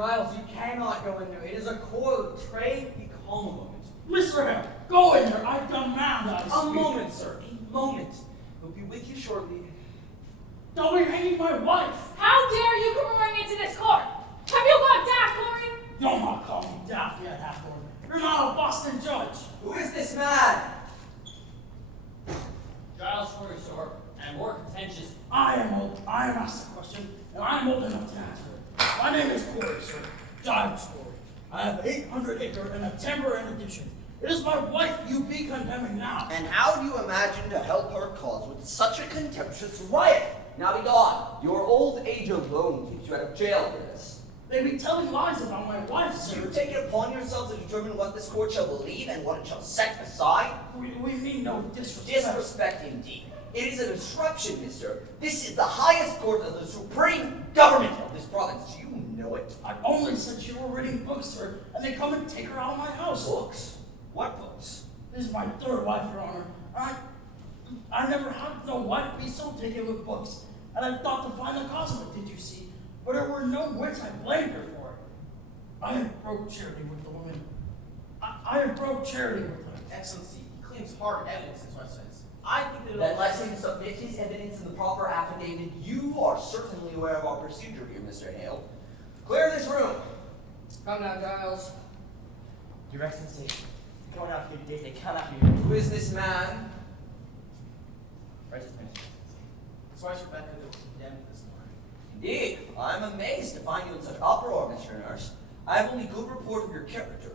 Giles, you cannot go in there. It is a court. Trey, be calm a moment. Mr. Hale, go in there. I demand I speak. A moment, sir. A moment. We'll be with you shortly. Don't be hanging my wife. How dare you come roaring into this court? Have you gone daft, Corey? Don't not call me daft yet, Hathorne. You're not a Boston judge. Who is this man? Giles Corey, sir, and more contentious. I am asked the question, and I'm old enough to answer it. My name is Corey, sir. Giles Corey. I have 800 acre and a timber in addition. It is my wife you be condemning now. And how do you imagine to help her cause with such a contemptuous riot? Now be gone. Your old age alone keeps you out of jail for this. They be telling lies about my wife, Do sir. you take it upon yourself to determine what this court shall believe and what it shall set aside? We mean no disrespect. Disrespect indeed. It is a disruption, mister. This is the highest court of the supreme government of this province. You know it. I only said you were reading books, sir, and they come and take her out of my house. Books? What books? This is my third wife, Your Honor. I never had no wife be so taken with books, and I thought to find the cause of it, did you see? But there were no wits I blamed her for it. I have broke charity with the woman. I have broke charity with her. Excellency, he claims hard evidence in such sense. I think Then let him submit his evidence in the proper affidavit. You are certainly aware of our procedure here, Mr. Hale. Clear this room. Come now, Giles. Your Excellency, they're going out here today. They cannot be here. Who is this man? Righteous Minister. That's why Rebecca was condemned this morning. Indeed, I'm amazed to find you in such uproar, Mr. Nurse. I have only good report of your character.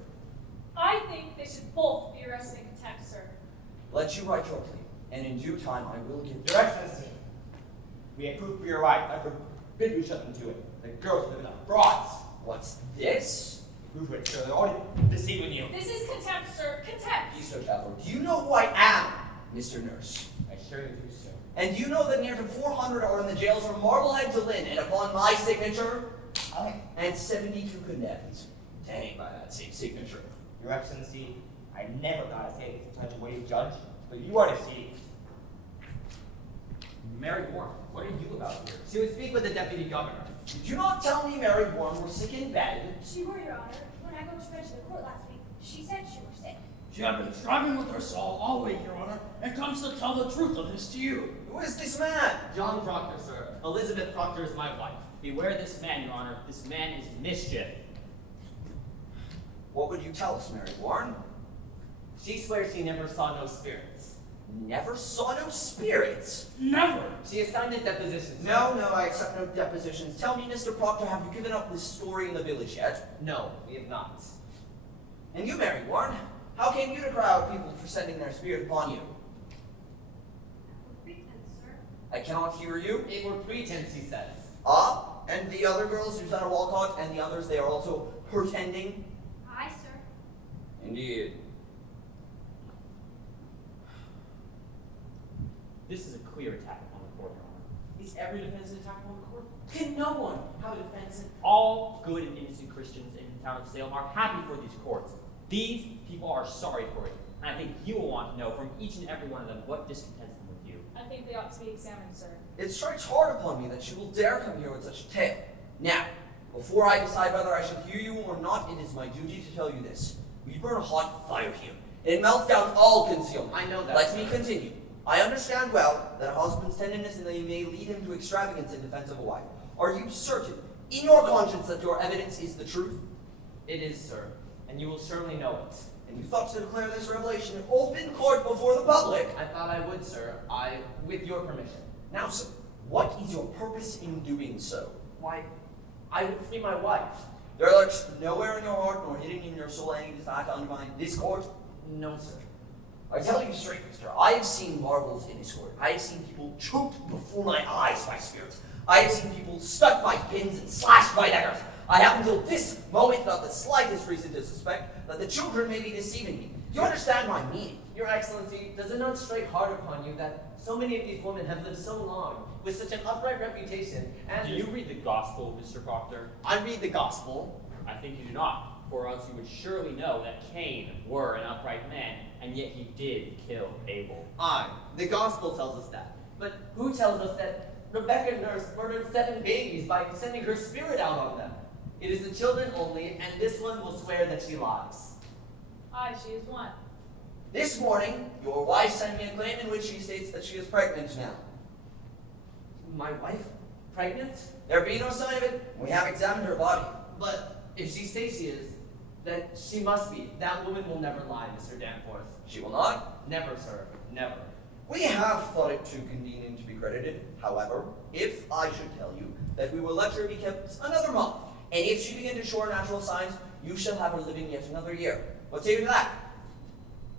I think they should both be arrested in contempt, sir. Let you write shortly, and in due time I will give Your Excellency, we have proof for your right. I forbid you shut them to it. The girls have been frauds. What's this? Prove it, sir. They're already deceiving you. This is contempt, sir. Contempt. Please, Judge Hathorne, do you know who I am, Mr. Nurse? I assure you do, sir. And do you know that near to 400 are in the jails from Marblehead to Lynn, and upon my signature, and 72 condemned. Dang, by that same signature. Your Excellency, I never thought I'd say such a way to judge, but you are deceived. Mary Warren, what are you about here? She would speak with the deputy governor. Did you not tell me Mary Warren was sick in bed? She were, Your Honor. When I go to fetch the court last week, she said she were sick. She had been striving with her soul all week, Your Honor, and comes to tell the truth of this to you. Who is this man? John Proctor, sir. Elizabeth Proctor is my wife. Beware this man, Your Honor. This man is mischief. What would you tell us, Mary Warren? She swears she never saw no spirits. Never saw no spirits. Never. She has signed a deposition, sir. No, I accept no depositions. Tell me, Mr. Proctor, have you given up this story in the village yet? No, we have not. And you, Mary Warren, how came you to cry out people for sending their spirit upon you? Pretense, sir. I cannot hear you. It were pretense, he says. Ah, and the other girls, Susanna Walcott and the others, they are also pretending? Aye, sir. Indeed. This is a clear attack upon the court, Your Honor. Is every defense an attack upon the court? Can no one have a defense? All good and innocent Christians in the town of Salem are happy for these courts. These people are sorry for it, and I think you will want to know from each and every one of them what discontents them with you. I think they ought to be examined, sir. It strikes hard upon me that she will dare come here with such a tale. Now, before I decide whether I shall hear you or not, it is my duty to tell you this. We burn a hot fire here. It melts down all concealment. I know that, Let sir. me continue. I understand well that a husband's tenderness and that you may lead him to extravagance in defense of a wife. Are you certain, in your conscience, that your evidence is the truth? It is, sir, and you will certainly know it. And you thought to declare this revelation in open court before the public? I thought I would, sir. With your permission. Now, sir, what is your purpose in doing so? Why, I would free my wife. There lurks nowhere in your heart nor hidden in your soul any desire to undermine this court? No, sir. I tell you straight, mister, I have seen marvels in this court. I have seen people choked before my eyes by spirits. I have seen people stuck by pins and slashed by daggers. I have until this moment not the slightest reason to suspect that the children may be deceiving me. Do you understand my meaning? Your Excellency, does it not strike hard upon you that so many of these women have lived so long with such an upright reputation? And Do you read the Gospel, Mr. Proctor? I read the Gospel. I think you do not, for else you would surely know that Cain were an upright man, and yet he did kill Abel. Aye, the Gospel tells us that. But who tells us that Rebecca Nurse murdered 7 babies by sending her spirit out on them? It is the children only, and this one will swear that she lies. I choose one. This morning, your wife sent me a claim in which she states that she is pregnant now. My wife? Pregnant? There be no sign of it. We have examined her body. But if she says she is, then she must be. That woman will never lie, Mr. Danforth. She will not. Never, sir. Never. We have thought it too convenient to be credited. However, if I should tell you that we will let her be kept another month, and if she begin to show her natural signs, you shall have her living yet another year. What say you to that?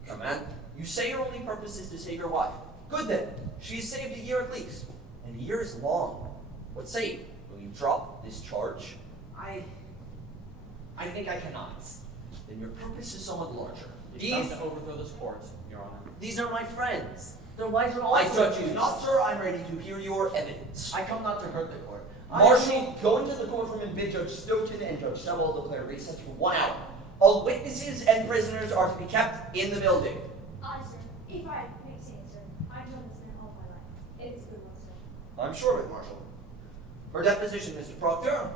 Come on. You say your only purpose is to save your wife. Good then. She's saved a year at least. And a year is long. What say you? Will you drop this charge? I think I cannot. Then your purpose is somewhat larger. It's time to overthrow this court, Your Honor. These are my friends. Their wives are also I judge you accused. not, sir. I'm ready to hear your evidence. I come not to hurt the court. Marshal, go into the courtroom and bid Judge Stoughton and Judge Snowball declare recess for 1 hour. All witnesses and prisoners are to be kept in the building. Aye, sir. If I may say it, sir, I've known this man all my life. It is a good one, sir. I'm sure of it, Marshal. For deposition, Mr. Proctor.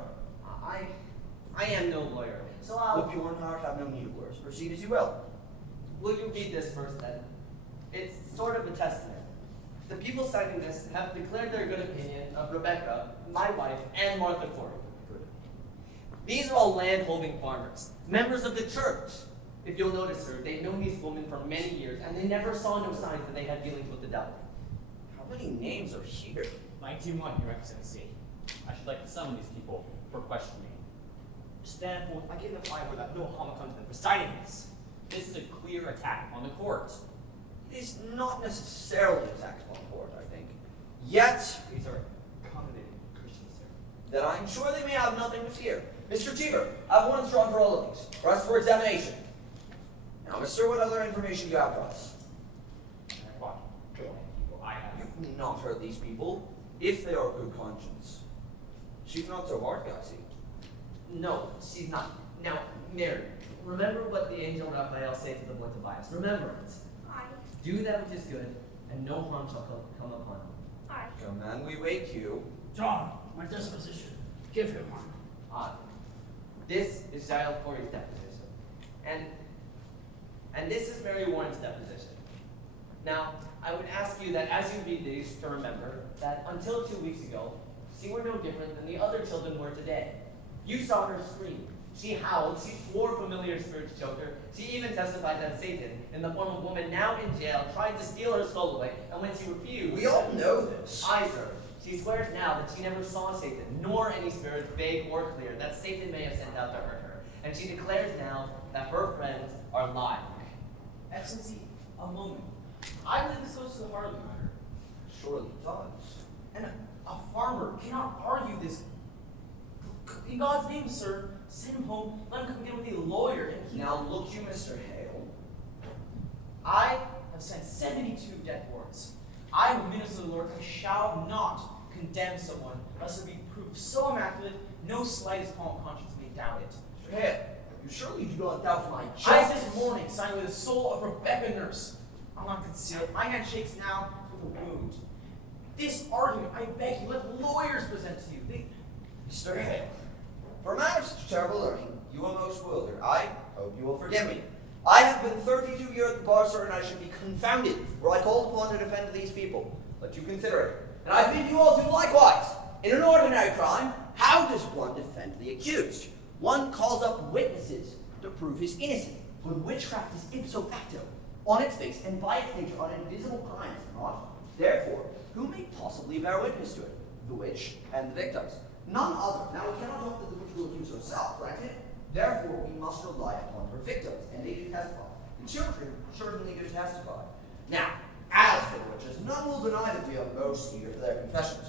I am no lawyer, so I'll... The pure in heart have no need of lawyers. Proceed as you will. Will you read this first, then? It's sort of a testament. The people signing this have declared their good opinion of Rebecca, my wife, and Martha Corey. These are all land-holding farmers, members of the church. If you'll notice, sir, they've known these women for many years, and they never saw no signs that they had dealings with the devil. How many names are here? 91, Your Excellency. I should like to summon these people for questioning. Stand forth. I give the fire that no harm comes to them for signing this. This is a clear attack on the court. It is not necessarily attacked upon the court, I think. Yet, These are accommodating Christians, sir. that I'm sure they may have nothing to fear. Mr. Cheever, have warrants drawn for all of these. Press for examination. Now, Mr. What other information do you have for us? What? People I have. You need not hurt these people, if they are of good conscience. She's not so hard, I see. No, she's not. Now, Mary, remember what the angel Raphael said to the boy Tobias. Remember it. Aye. Do that which is good, and no harm shall come upon you. Aye. Come on, we wait you. John, my disposition. Give him one. This is Giles Corey's deposition. And this is Mary Warren's deposition. Now, I would ask you that as you read these to remember that until 2 weeks ago, she were no different than the other children were today. You saw her scream. She howled. She swore familiar spirits choked her. She even testified that Satan, in the form of a woman now in jail, tried to steal her soul away. And when she refused, We all know this. I, sir, she swears now that she never saw Satan, nor any spirit vague or clear that Satan may have sent out to hurt her. And she declares now that her friends are lying. Excellency, a moment. I believe this goes to the heart of the matter. Surely it does. And a farmer cannot argue this. In God's name, sir, send him home, let him come get with a lawyer, and he... Now look you, Mr. Hale. I have sent 72 death warrants. I am a minister of the Lord. I shall not condemn someone unless there be proof so immaculate, no slightest qualm of conscience may doubt it. Mr. Hale, you surely do not doubt my I justice. this morning signed with the soul of Rebecca Nurse. I'll not conceal it. My hand shakes now to the wound. This argument, I beg you, let lawyers present to you. Mr. Hale, for matters of terrible learning, you are most bewildered. I hope you will forgive me. I have been 32 years at the bar, sir, and I should be confounded were I called upon to defend these people. But you consider it, and I bid you all do likewise. In an ordinary crime, how does one defend the accused? One calls up witnesses to prove his innocence. But witchcraft is ipso facto, on its face and by its nature, an invisible crime, is it not? Therefore, who may possibly bear witness to it? The witch and the victims. None other. Now, we cannot hope that the witch will accuse herself, granted. Therefore, we must rely upon her victims, and they do testify. The children certainly do testify. Now, as for the witches, none will deny that we are most eager for their confessions.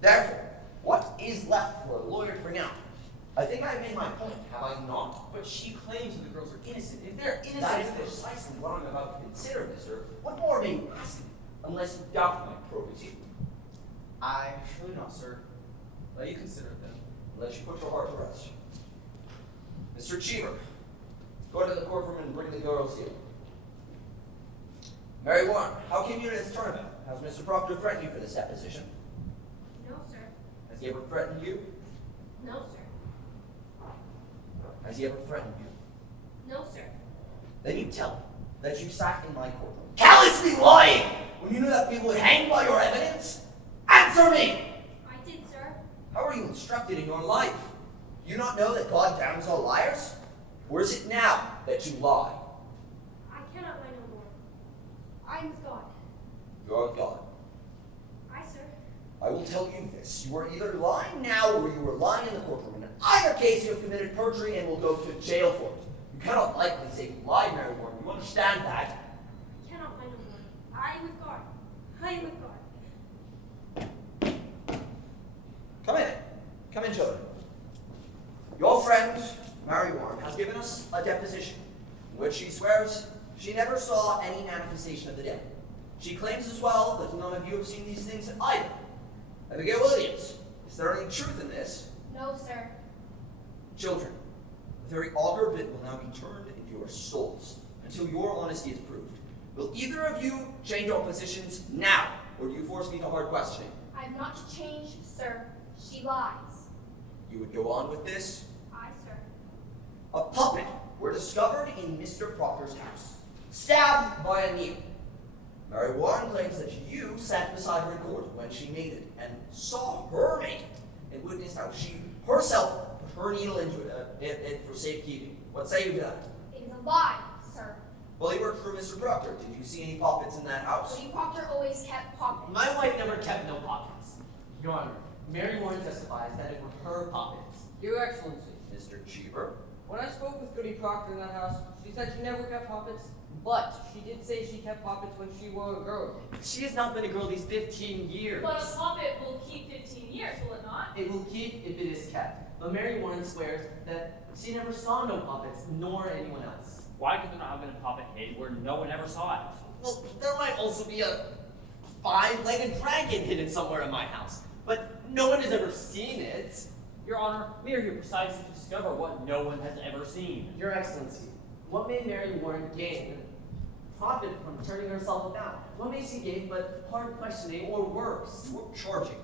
Therefore, what is left for a lawyer to bring out? I think I have made my point, have I not? But she claims that the girls are innocent. If they're innocent, That is precisely what I'm about to consider, mister. What more may you ask me, unless you doubt my probity? I surely not, sir. Let you consider it then. Unless you put your heart to rest. Mr. Cheever, go into the courtroom and bring the girls here. Mary Warren, how came you to this tournament? Has Mr. Proctor threatened you for this deposition? No, sir. Has he ever threatened you? No, sir. Has he ever threatened you? No, sir. Then you tell me that you sat in my courtroom, callously lying when you knew that people would hang by your evidence? Answer me! I did, sir. How are you instructed in your life? Do you not know that God damns all liars? Or is it now that you lie? I cannot lie no more. I am with God. You're God. I, sir. I will tell you this. You are either lying now or you were lying in the courtroom. In either case, you have committed perjury and will go to jail for it. You cannot likely say you lied, Mary Warren. You understand that? I cannot lie no more. I am with God. I am with God. Come in. Come in, children. Your friend, Mary Warren, has given us a deposition in which she swears she never saw any manifestation of the devil. She claims as well that none of you have seen these things either. Abigail Williams, is there any truth in this? No, sir. Children, the very auger bit will now be turned into your souls until your honesty is proved. Will either of you change your positions now, or do you force me to hard questioning? I have not changed, sir. She lies. You would go on with this? I, sir. A puppet were discovered in Mr. Proctor's house, stabbed by a needle. Mary Warren claims that you sat beside her in court when she made it and saw her make it, and witnessed how she herself put her needle into it for safekeeping. What say you to that? It is a lie, sir. Well, you worked for Mr. Proctor. Did you see any puppets in that house? Lady Proctor always kept puppets. My wife never kept no pockets. Your Honor, Mary Warren testifies that it were her pockets. Your Excellency, Mr. Cheever? when I spoke with Goody Proctor in that house, she said she never kept puppets, but she did say she kept puppets when she was a girl. She has not been a girl these 15 years. But a puppet will keep 15 years, will it not? It will keep if it is kept. But Mary Warren swears that she never saw no puppets, nor anyone else. Why could there not have been a puppet hid where no one ever saw it? Well, there might also be a five-legged dragon hidden somewhere in my house, but no one has ever seen it. Your Honor, we are here precisely to discover what no one has ever seen. Your Excellency, what may Mary Warren gain profit from turning herself about? What may she gain but hard questioning or worse? You are charging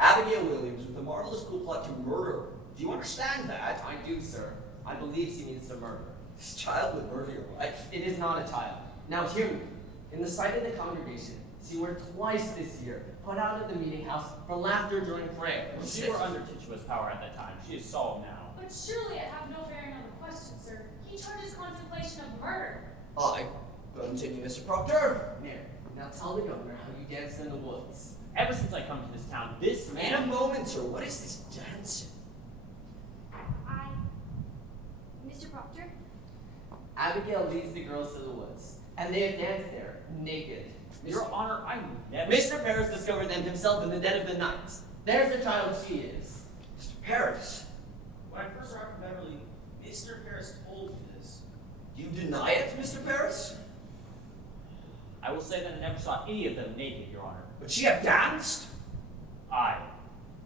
Abigail Williams with a marvelous cool plot to murder her. Do you understand that? I do, sir. I believe she means to murder. This child would murder your wife. It is not a child. Now hear me. In the sight of the congregation, she were twice this year put out of the meeting house for laughter during prayer. She were under Tituba's power at that time. She is solved now. But surely I have no bearing on the question, sir. He charges contemplation of murder. I continue, Mr. Proctor. Mary, now tell the governor how you danced in the woods. Ever since I come to this town, this In a man... moment, sir. What is this dancing? Mr. Proctor? Abigail leads the girls to the woods, and they have danced there, naked. Your Honor, I never... Mr. Paris discovered them himself in the dead of the night. There's the child she is. Mr. Paris, When I first arrived from Beverly, Mr. Paris told me this. do you deny it, Mr. Paris? I will say that I never saw any of them naked, Your Honor. But she have danced? I.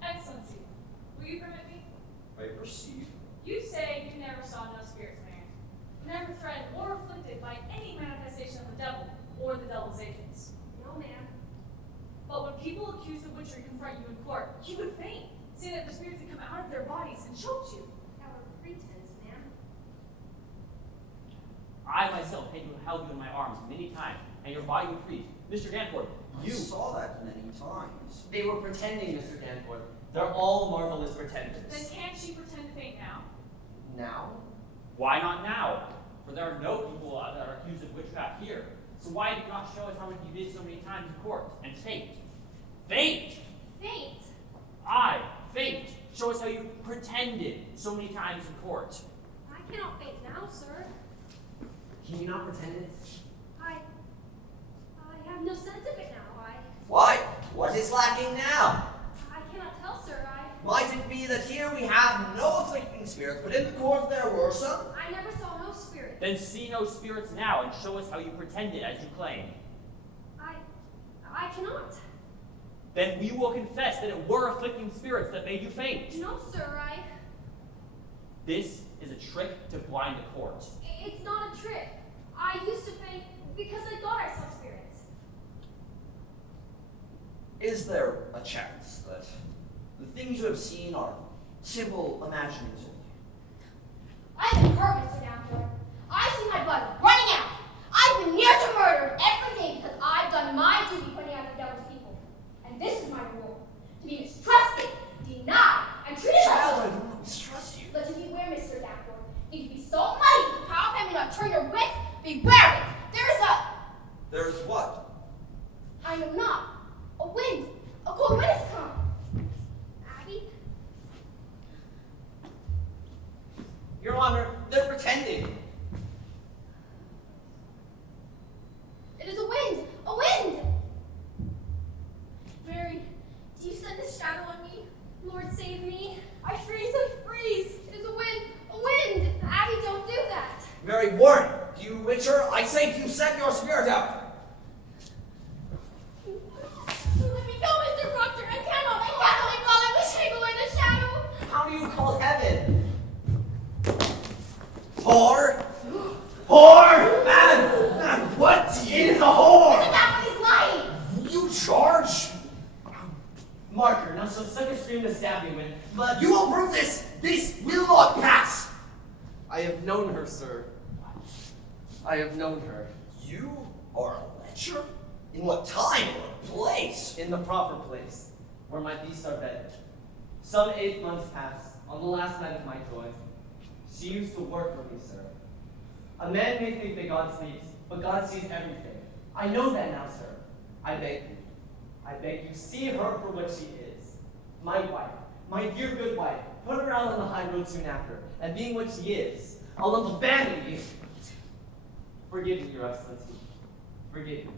Excellency, will you permit me? I perceive. You say you never saw no spirits, man. Never threatened or afflicted by any manifestation of the devil or the devil's agents. No, ma'am. But when people accused of witchery confront you in court, you would faint, saying that the spirits had come out of their bodies and choked you. Our pretense, ma'am. I myself held you in my arms many times, and your body would freeze. Mr. Danforth, You you... saw that many times. They were pretending, Mr. Danforth. They're all marvelous Then pretenders. can't she pretend to faint now? Now? Why not now? For there are no people that are accused of witchcraft here. So why did you not show us how much you did so many times in court? And faint. Faint! Faint. I faint. Show us how you pretended so many times in court. I cannot faint now, sir. Can you not pretend it? I have no sense of it now. Why? What is lacking now? I cannot tell, sir. Might it be that here we have no afflicting spirits, but in the court there were some? I never saw no spirit. Then see no spirits now and show us how you pretended as you claim. I cannot. Then we will confess that it were afflicting spirits that made you faint. No, sir. This is a trick to blind the court. It's not a trick. I used to faint because I thought I saw spirits. Is there a chance that the things you have seen are simple imaginings? I've been hurt, Mr. Downpour. I see my blood running out. I've been near to murder every day because I've done my duty putting out the devil's people. And this is my reward. To be mistrusted, denied, and treated Child, I like do not mistrust you. But to beware, Mr. Downpour. You can be so mighty, the power of family not turn your wits. Beware it. There's what? I know not. A wind. A cold wind has come. Abby? Your Honor, they're pretending. It is a wind! A wind! Mary, do you send this shadow on me? Lord, save me. I freeze, I freeze. It is a wind! A wind! Abby, don't do that. Mary Warren, do you witcher? I say to you, send your spirit out. Let me go, Mr. Proctor. I cannot. My God, I wish take away the shadow. How do you call heaven? Whore? Whore? Man, what? It is a whore! Isn't that what he's lying? You charge? Marker, now so such a scream to stab me when, but You will prove this! This will not pass! I have known her, sir. I have known her. You are a lecher? In what time? In what place? In the proper place, where my beasts are bedded. Some 8 months passed, on the last night of my joy. She used to work for me, sir. A man may think that God sleeps, but God sees everything. I know that now, sir. I beg you, see her for what she is. My wife, my dear good wife, put her out on the high road soon after, and being what she is, I'll abandon you. Forgive me, Your Excellency. Forgive me.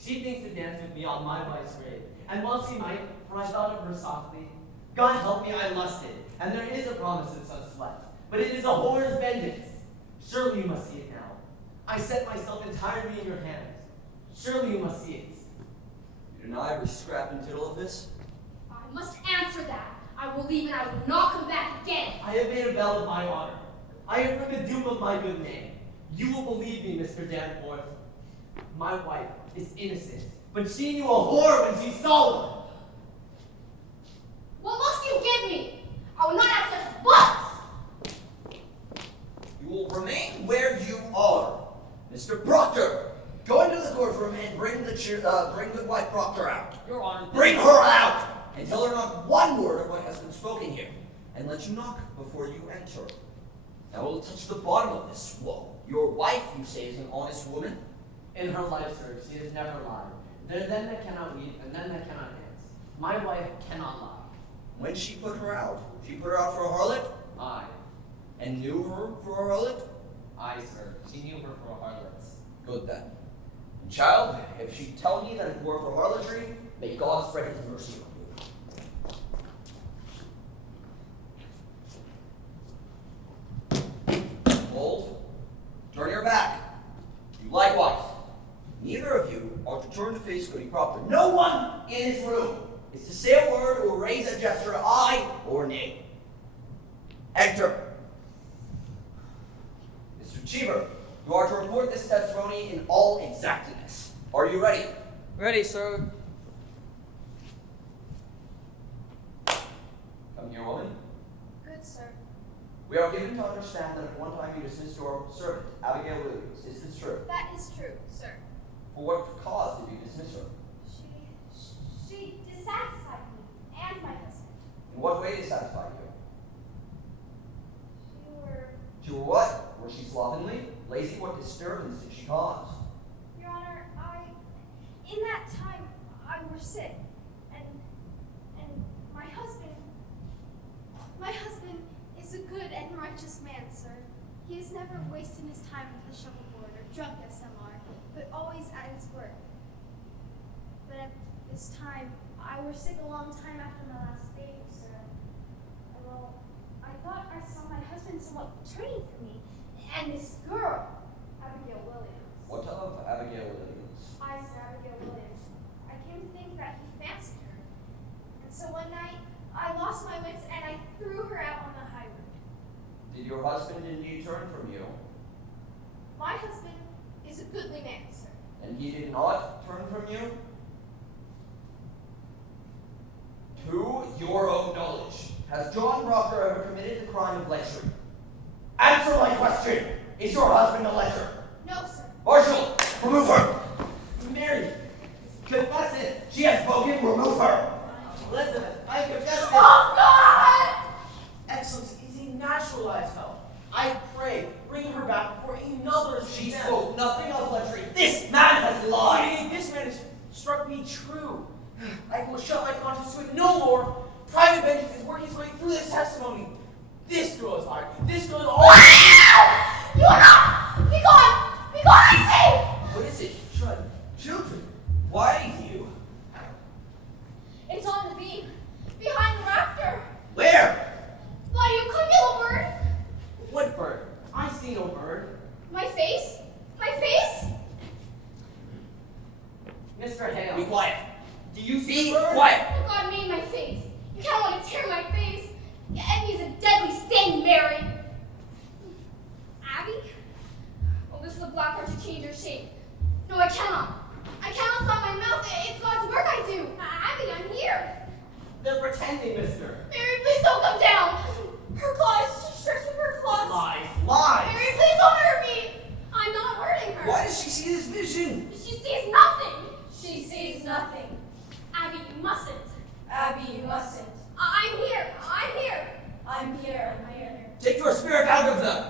She thinks to dance with me on my wife's grave, and well she might, for I thought of her softly. God help me, I lusted, and there is a promise in such slut, but it is a whore's vengeance. Surely you must see it now. I set myself entirely in your hands. Surely you must see it. You deny every scrap and tittle of this? I must answer that. I will leave and I will not come back again. I have made a vow of my honor. I have heard the doom of my good name. You will believe me, Mr. Danforth. My wife is innocent, but she knew a whore when she saw one. What looks do you give me? I will not have such looks. You will remain where you are. Mr. Proctor, go into the courtroom and bring good wife Proctor out. Your Honor, this Bring her out! And tell her not one word of what has been spoken here. And let you knock before you enter. Now we'll touch the bottom of this woe. Your wife, you say, is an honest woman? In her life, sir, she has never lied. There are them that cannot weep, and them that cannot dance. My wife cannot lie. When she put her out for a harlot? I, And knew her for a harlot? I, sir, she knew her for harlots. Good then. And child, if she tell me that it were for harlotry, may God spread his mercy on you. Hold. Turn your back. You likewise. Neither of you are to turn to face Goody Proctor. No one in this room is to say a word or raise a gesture, aye or nay. Enter. Mr. Cheever, you are to report this testimony in all exactness. Are you ready? Ready, sir. Come here, woman. Good, sir. We are given to understand that at one time you dismissed your servant, Abigail Williams. Is this true? That is true, sir. For what cause did you dismiss her? She dissatisfied me and my husband. In what way dissatisfied you? She were, To what? Was she slovenly? Lazy? What disturbance did she cause? Your Honor, in that time, I were sick, and my husband is a good and righteous man, sir. He is never wasting his time at the shuffleboard or drunk as some are, but always at his work. But at this time, I were sick a long time after my last baby, sir. Well, I thought I saw my husband somewhat turning from me, and this girl, Abigail Williams. What of Abigail Williams? I said Abigail Williams. I came to think that he fancied her. And so one night, I lost my wits and I threw her out on the high road. Did your husband indeed turn from you? My husband is a goodly man, sir. And he did not turn from you? To your own knowledge, has John Proctor ever committed the crime of lechery? Answer my question. Is your husband a lecher? No, sir. Marshal, remove her. Mary, confess it. She has spoken. Remove her. Elizabeth, I confess it. Oh, God! Excellency, is a naturalized hell. I pray, bring her back before another is She condemned. spoke nothing of lechery. This man has lied. This man has struck me true. I will shut my conscience to it no more. Private vengeance is working its way through this testimony. This girl is lied. This girl is all. You are not! Be gone! Be gone, I say! What is it? Children, why you? It's on the beam. Behind the rafter. Where? Why, you could yellow bird? What bird? I see no bird. My face? My face? Mr. Hale. Be quiet. Do you see Be a bird? quiet. Oh, God made my face. You kind of want to tear my face. Abby's a deadly sin, Mary. Abby? Oh, this is a black heart to change your shape. No, I cannot. I cannot stop my mouth. It's God's work I do. Abby, I'm here. They're pretending, mister. Mary, please don't come down. Her claws. She stretched her claws. Lies. Lies. Mary, please don't hurt me. I'm not hurting her. Why does she see this vision? She sees nothing. She sees nothing. Abby, you mustn't. Abby, you mustn't. I'm here. I'm here. I'm here. I'm here. Take your spirit out of them.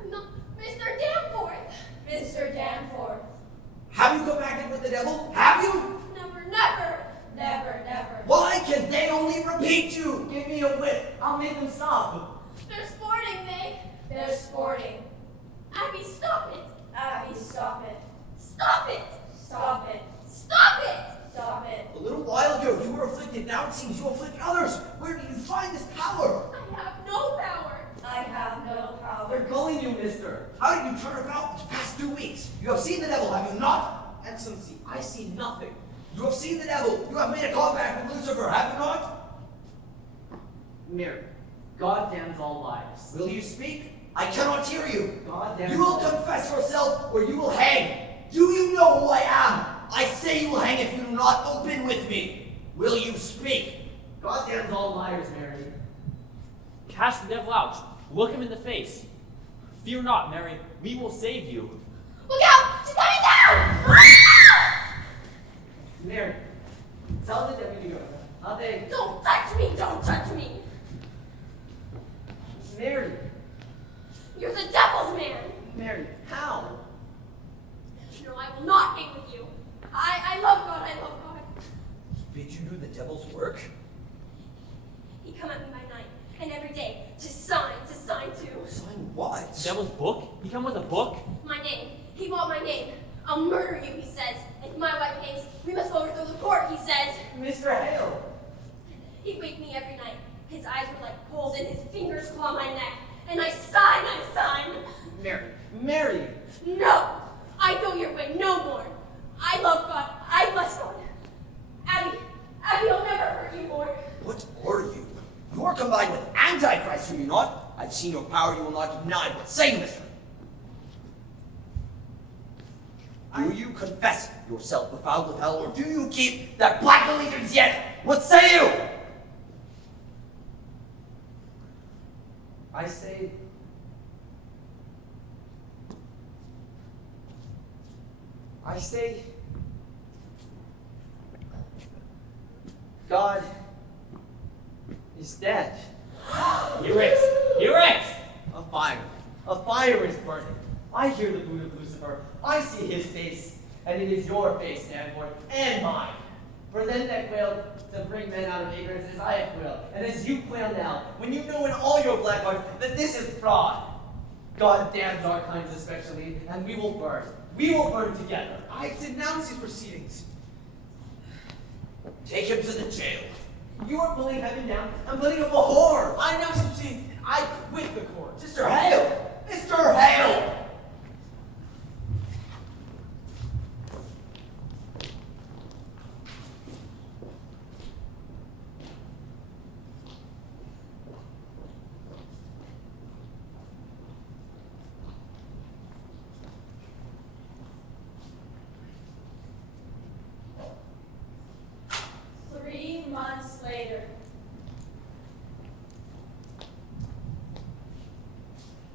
I'm not Mr. Danforth. Mr. Danforth. Have you compacted with the devil? Have you? Never, never. Never, never. Why can they only repeat you? Give me a whip. I'll make them stop. They're sporting, they. They're sporting. Abby, stop it. Abby, stop it. Stop it. Stop it. Stop it. Stop it. A little while ago you were afflicted, now it seems you afflict others. Where do you find this power? I have no power. I have no They're power. gulling you, mister. How did you turn about these past 2 weeks? You have seen the devil, have you not? Excellency, I see nothing. You have seen the devil. You have made a compact with Lucifer, have you not? Mary, God damns all liars. Will you speak? I cannot hear you. God damns You will all confess yourself or you will hang. Do you know who I am? I say you will hang if you do not open with me. Will you speak? God damns all liars, Mary. Cast the devil out. Look him in the face. Fear not, Mary. We will save you. Look out! She's coming down! Mary, tell the deputy governor how they. Don't touch me! Don't touch me! Mary, You're the devil's man! Mary, how? No, I will not hang with you. I love God. I love God. Bid you do the devil's work? He come at me by night and every day to sign to Sign what? The devil's book? He come with a book? my name. He want my name. I'll murder you, he says. If my wife hangs, we must overthrow the court, he says. Mr. Hale. He'd wake me every night. His eyes were like coals and his fingers claw my neck. And I sign. Mary. No! I go your way no more. I love God. I bless God. Abby, I'll never hurt you more. What are you? You are combined with Antichrist, are you not? I've seen your power, you will not deny what say, mister. Do you confess yourself befouled with hell, or do you keep that black allegiance yet? What say you? I say. God is dead. Hear it! Hear it! A fire is burning. I hear the boot of Lucifer. I see his face, and it is your face, Danforth, and mine. For then that quailed to bring men out of ignorance as I have quailed, and as you quail now, when you know in all your black heart that this is fraud. God damns our kinds especially, and we will burn. We will burn together. I denounce these proceedings. Take him to the jail. You are pulling heaven down. I'm putting up a whore. I denounce these proceedings. I quit the court. Mr. Hale! Mr. Hale! Months later.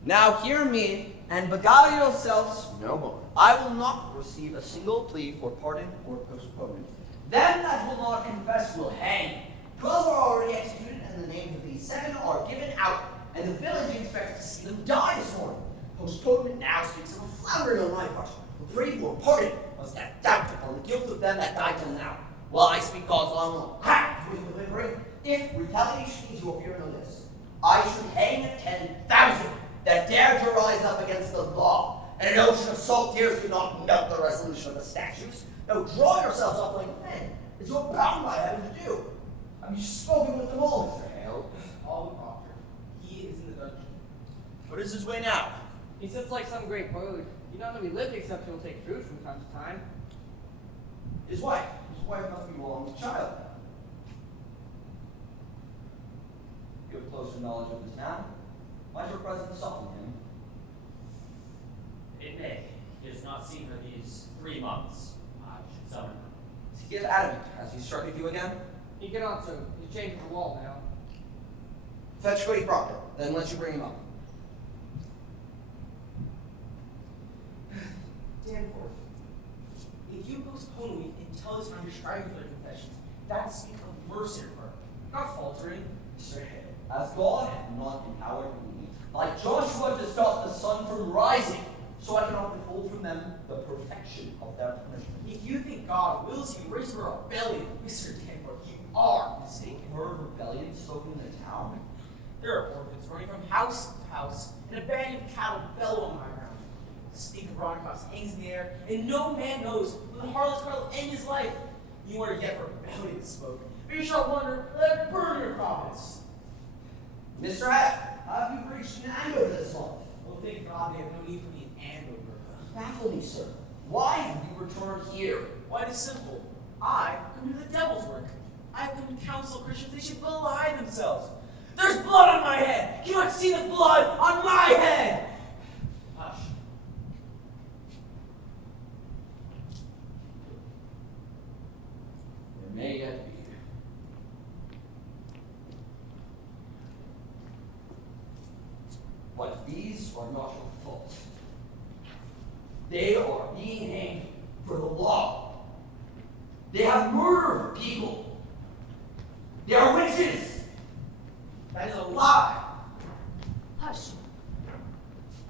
Now hear me, and beguile yourselves no more. I will not receive a single plea for pardon or postponement. Them that will not confess will hang. 12 are already executed, and the names of these 7 are given out, and the village expects to see them die this morning. Postponement now speaks of a floundering on my part. The 3 were pardoned, was that doubt upon the guilt of them that died till now. Well, I speak God's long law. Ha! If retaliation is your fear, know this. I should hang 10,000 that dare to rise up against the law, and an ocean of salt tears could not melt the resolution of the statutes. Now draw yourselves up like men. It's your bound by heaven to do. Have you spoken with them all, Mr. Hale? All the proctor. He is in the dungeon. What is his way now? He sits like some great bird. You don't know he lived except he'll take food from time to time. His wife. His wife must be well with child. You have closer knowledge of this man. Might your presence soften him? It may. He has not seen her these 3 months. I should summon her. Is he yet adamant? Has he struck at you again? He cannot soon. He's changed the wall now. Fetch Cody Proctor, then let you bring him up. Danforth, if you postpone a week until the time you're striving for their confessions, that's speak of mercy on her, not faltering. Sir Hale, as God hath not empowered me, like Joshua to stop the sun from rising, so I cannot withhold from them the protection of their punishment. If you think God wills you raise a rebellion, Mr. Danforth, you are mistaken. Word rebellion spoken in the town. There are orphans running from house to house, and abandoned cattle bellow on my ground. The stink of rotting crops hangs in the air, and no man knows when the harlot's cry will end his life. You are yet rebellion spoke, but you shall wonder, let it burn your province. Mr. Hat, have you reached an end over this life? Oh, thank God they have no need for me in Andover. Baffle me, sir. Why have you returned here? Why, it is simple. I come to do the devil's work. I have come to counsel Christians they should belie themselves. There's blood on my head! You cannot see the blood on my head! Hush. There may yet be. But these are not your fault. They are being hanged for the law. They have murdered people. They are witches. That is a lie! Hush.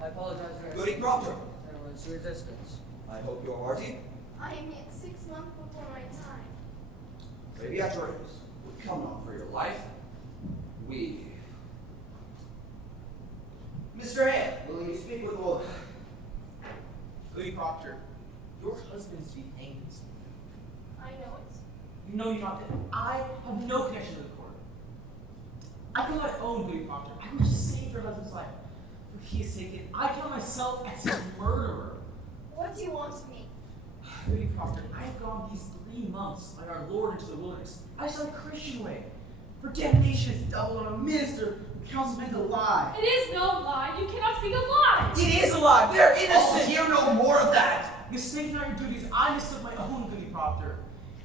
I apologize for Goody Proctor, there was resistance. I hope you're hearty. I am yet 6 months before my time. Maybe at your age, we come not for your life. We. Mr. Hale, will you speak with the woman? Goody Proctor, your husband is to be hanged this morning. I know it. You know you're not dead. I have no connection to the court. I cannot own Goody Proctor. I can just save your husband's life. For he is taken. I count myself as a murderer. What do you want of me? Goody Proctor, I have gone these 3 months like our Lord into the wilderness. I saw the Christian way. For damnation is doubled on a minister who counsels men to lie. It is no lie. You cannot speak of lies. It is a lie. They're innocent. Oh, hear no more of that. Mistaken on your duties, I mistook my own Goody Proctor.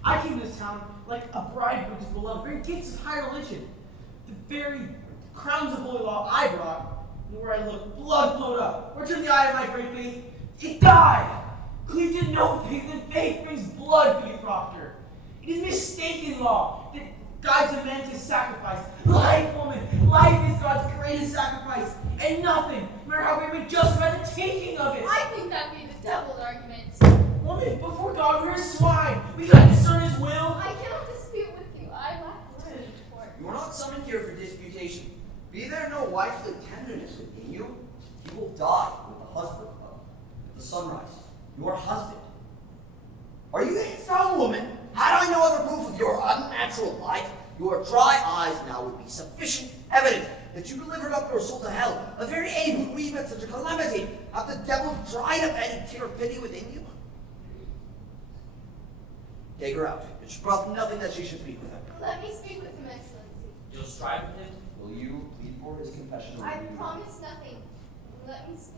I came to this town like a bridegroom who's beloved, very gifts of high religion. The very crowns of holy law I brought, and where I looked, blood flowed up. Where turned the eye of my great faith? It died. Cleaved to no faith, and faith brings blood, Goody Proctor. It is mistaken law that guides a man to sacrifice. Life, woman, life is God's greatest sacrifice, and nothing, no matter how great, may justify the taking of it. I think that be the devil's argument. Woman, before God, we're swine. We cannot discern his will. I cannot dispute with you. I lack word in court. You are not summoned here for disputation. Be there no wifely tenderness within you, you will die with the husband at the sunrise. Your husband. Are you a foul woman? Had I no other proof of your unnatural life, your dry eyes now would be sufficient evidence that you delivered up your soul to hell. A very aid would weep at such a calamity. Hath the devil dried up any tear of pity within you? Take her out. It should profit nothing that she should plead with him. Let me speak with him, Excellency. You'll strive with him? Will you plead for his confession? I promise nothing. Let me speak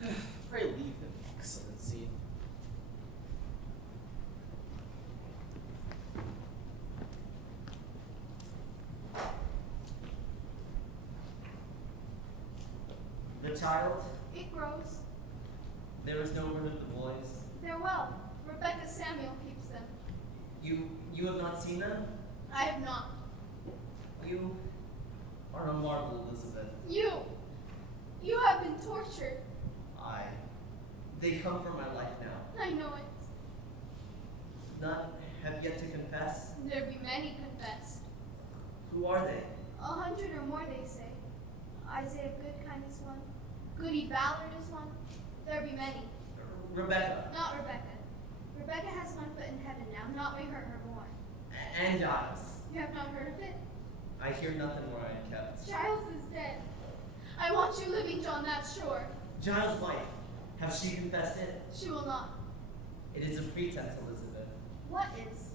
with him. Pray leave him, Excellency. the child? It grows. There is no word of the boys. They're well. Rebecca Samuel keeps them. You have not seen them? I have not. You are a marvel, Elizabeth. You have been tortured. They come from my life now. I know it. None have yet to confess. There be many confessed. Who are they? 100 or more, they say. Isaiah Goodkind is one. Goody Ballard is one. There be many. Rebecca. Not Rebecca. Rebecca has one foot in heaven now, not we hurt her more. And Giles. You have not heard of it? I hear nothing where I am kept. Giles is dead. I want you living, John, that's sure. Giles' wife. Have she confessed it? She will not. It is a pretense, Elizabeth. What is?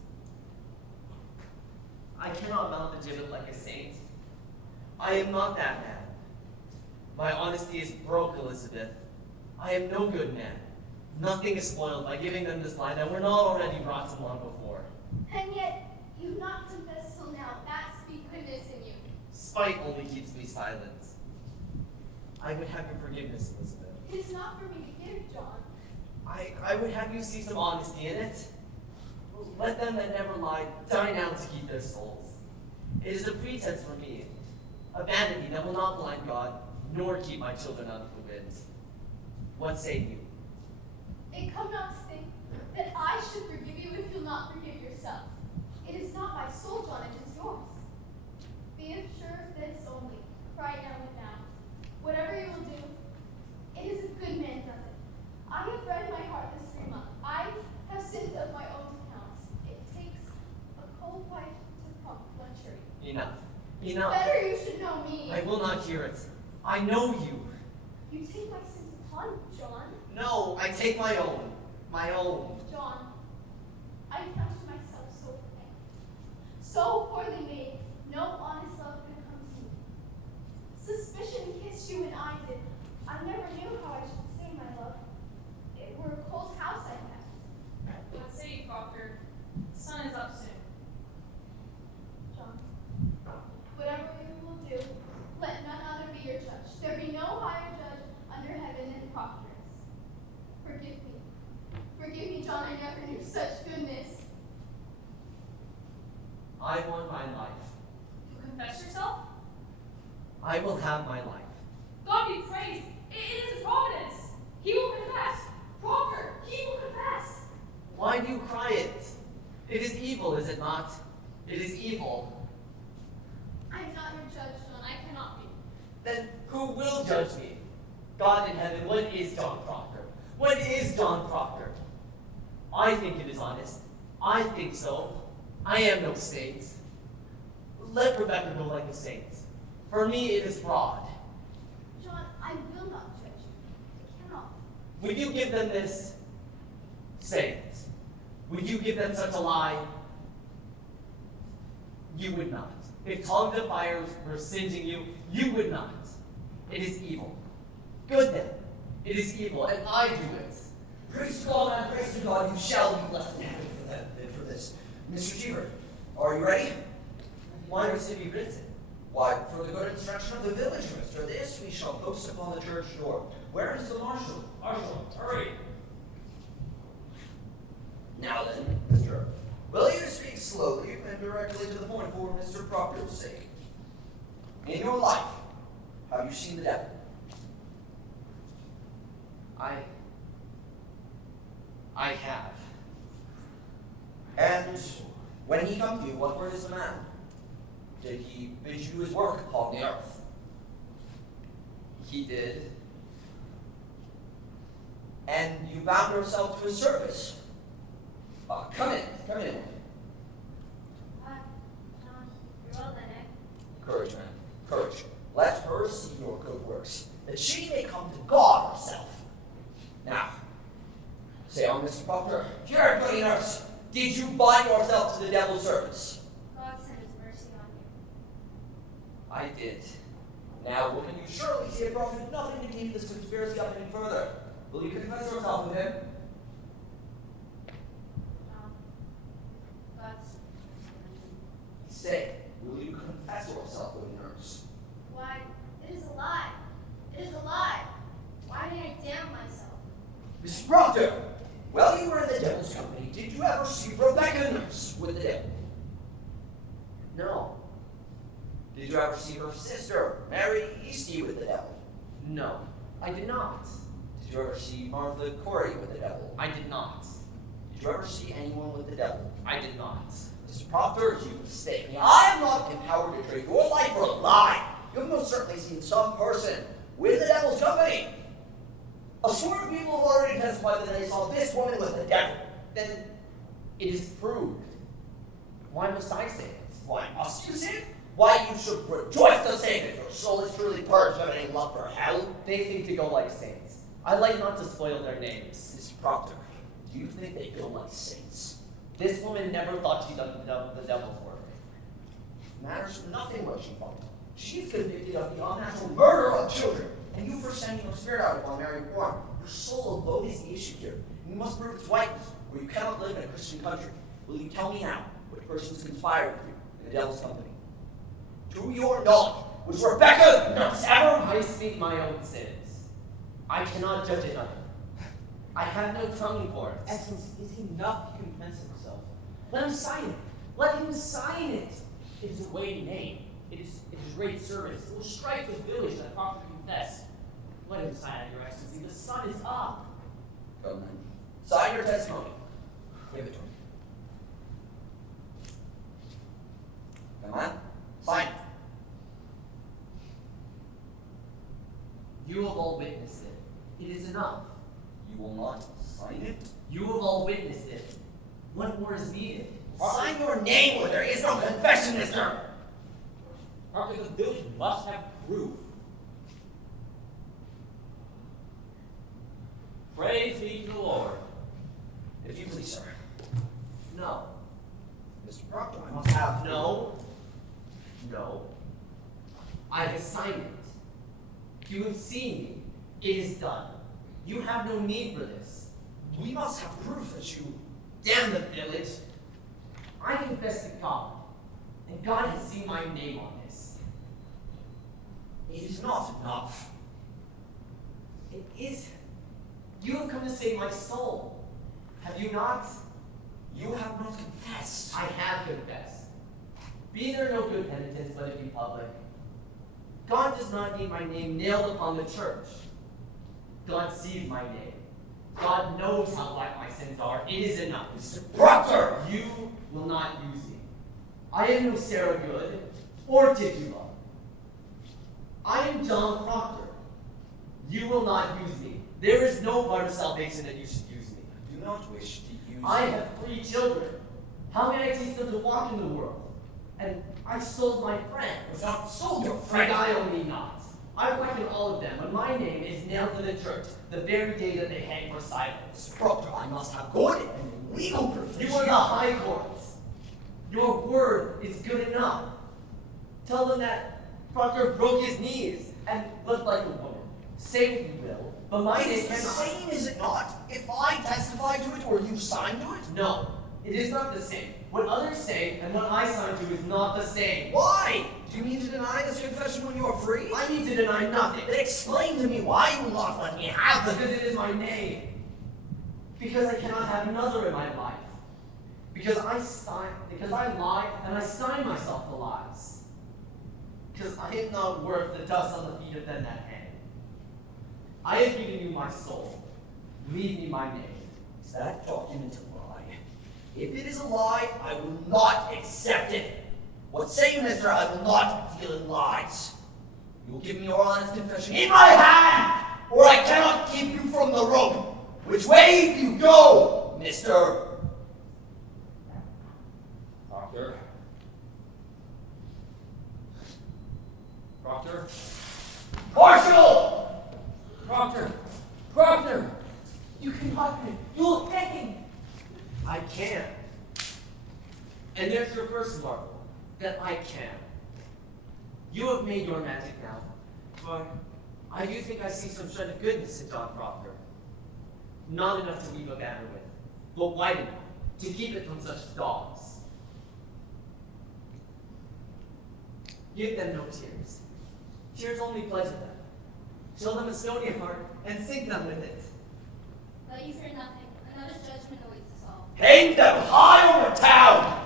I cannot mount the gibbet like a saint. I am not that man. My honesty is broke, Elizabeth. I am no good man. Nothing is spoiled by giving them this lie that were not already brought to long before. And yet, you've not confessed till now. That speak goodness in you. Spite only keeps me silent. I would have your forgiveness, Elizabeth. It is not for me to give, John. I would have you see some honesty in it. Let them that never lied die now to keep their souls. It is a pretense for me, a vanity that will not blind God, nor keep my children out of the wind. What say you? It come not to think that I should forgive you if you'll not forgive yourself. It is not my soul, John, it is yours. Be sure of this only, right now and now. Whatever you will do, it is a good man does it. I have read my heart this 3 months. I have sins of my own accounts. It takes a cold wife to pump one tree. Enough. Enough. Better you should know me. I will not hear it. I know you. You take my sins upon you, John. No, I take my own. My own. John, I counted myself so plain, so poorly made, no honest love could come to me. Suspicion kissed you and I did. I never knew how I should say my love. It were a cold house I kept. What say you, Proctor? The sun is up soon. John, whatever you will do, let none other be your judge. There be no higher judge under heaven than proctors. Forgive me. Forgive me, John, I never knew such goodness. I want my life. You confess yourself? I will have my life. God be praised. It is his providence. He will confess. Proctor, he will confess. Why do you cry it? It is evil, is it not? It is evil. I am not your judge, John. I cannot be. Then who will judge me? God in heaven, what is John Proctor? What is John Proctor? I think it is honest. I think so. I am no saint. Let Rebecca go like a saint. For me, it is fraud. John, I will not judge you. I cannot. Would you give them this? Say it. Would you give them such a lie? You would not. If tongues of fire were singeing you, you would not. It is evil. Good then. It is evil, and I do it. Praise to God and praise to God, you shall be left in heaven for this. Mr. Cheever, are you ready? Why was it be written? Why, for the good instruction of the villagers, for this we shall post upon the church door. Where is the marshal? Marshal, hurry. Now then, Mr. Will you speak slowly and directly to the point for Mr. Proctor's sake? In your life, have you seen the devil? I have. And when he come to you, what word is the man? Did he bid you his work upon the earth? He did. And you bound yourself to his service? Come in. John, you're well then, eh? Courage, man, courage. Let her see your good works, that she may come to God herself. Now, say on, Mr. Proctor, here, goody nurse, did you bind yourself to the devil's service? God send his mercy on you. I did. Now, woman, you surely see it profit nothing to keep this conspiracy up any further. Will you confess yourself with him? John, God's Say, will you confess yourself with nurse? Why, it is a lie. It is a lie. While you were in the devil's company, did you ever see Rebecca nurse with the devil? No. Did you ever see her sister, Mary Eastie, with the devil? No. I did not. Did you ever see Martha Corey with the devil? I did not. Did you ever see anyone with the devil? I did not. Mr. Proctor, you mistake me. I am not empowered to trade your life for a lie. You have most certainly seen some person with the devil's company. A score of people have already testified that they saw this woman with the devil. Then it is proved. Why must I say it? Why must you say it? Why you should rejoice to say that your soul is truly purged of any love for hell? They think to go like saints. I like not to spoil their names. Mr. Proctor, do you think they go like saints? This woman never thought she'd done the devil's work. Matters nothing what she thought. She's convicted of the unnatural murder of children, and you for sending your spirit out upon Mary Warren. Your soul alone is the issue here. You must prove its whiteness, or you cannot live in a Christian country. Will you tell me now which persons conspired with you in the devil's company? To your knowledge, was Rebecca nurse ever? I speak my own sins. I cannot judge another. I have no tongue for it. Excellency, is he enough? He can defend himself. Let him sign it. Let him sign it. It is a weighty name. It is great service. It will strike the village that Proctor confess. Let him sign it, Your Excellency. The sun is up. Come then. Sign your testimony. Give it to me. Come on. Sign it. You have all witnessed it. It is enough. You will not sign it? You have all witnessed it. What more is needed? Sign your name or there is no confession, mister! Proctor, the village must have proof. Praise be to the Lord. If you please, sir. No. Mr. Proctor, I must have... No. No. I have signed it. You have seen me. It is done. You have no need for this. We must have proof that you... Damn the village. I confess to God, and God has seen my name on this. It is not enough. It is. You have come to save my soul. Have you not? You have not confessed. I have confessed. Be there no good penitence, but it be public. God does not need my name nailed upon the church. God sees my name. God knows how black my sins are. It is enough. Mr. Proctor! You will not use me. I am no Sarah Good or Tituba. I am John Proctor. You will not use me. There is no part of salvation that you should use me. I do not wish to use I have 3 children. How may I teach them to walk in the world? And I sold my friend. Without sold your Friend, friend. I only not. I reckon all of them, when my name is nailed to the church, the very day that they hang for silence. Mr. Proctor, I must have good and legal proof. You are the high courts. Your word is good enough. Tell them that Proctor broke his knees and looked like a woman. Say what you will, but my name It's the cannot. same, is it not? If I testify to it or you sign to it? No, it is not the same. What others say and what I sign to is not the same. Why? Do you mean to deny this confession when you are free? I need to deny nothing. Then explain to me why you will not let me have Because it is my name. Because I cannot have another in my life. Because I lie and I sign myself to lies. Because I am not worth the dust on the feet of them that hang. I have given you my soul. Leave me my name. Is that document a lie? If it is a lie, I will not accept it. What say you, mister? I will not deal in lies. You will give me your honest confession in my hand, or I cannot keep you from the rope. Which way do you go, mister? Proctor. Proctor. Marshal! Proctor. Proctor. You cannot be. You will hang. I can. And there's your first marvel, that I can. You have made your magic now, but I do think I see some shred of goodness in John Proctor. Not enough to weave a banner with, but wide enough to keep it from such dogs. Give them no tears. Tears only pleasure them. Show them a stony heart and sink them with it. But you fear nothing, and Another judgment awaits us all. Hang them high over town!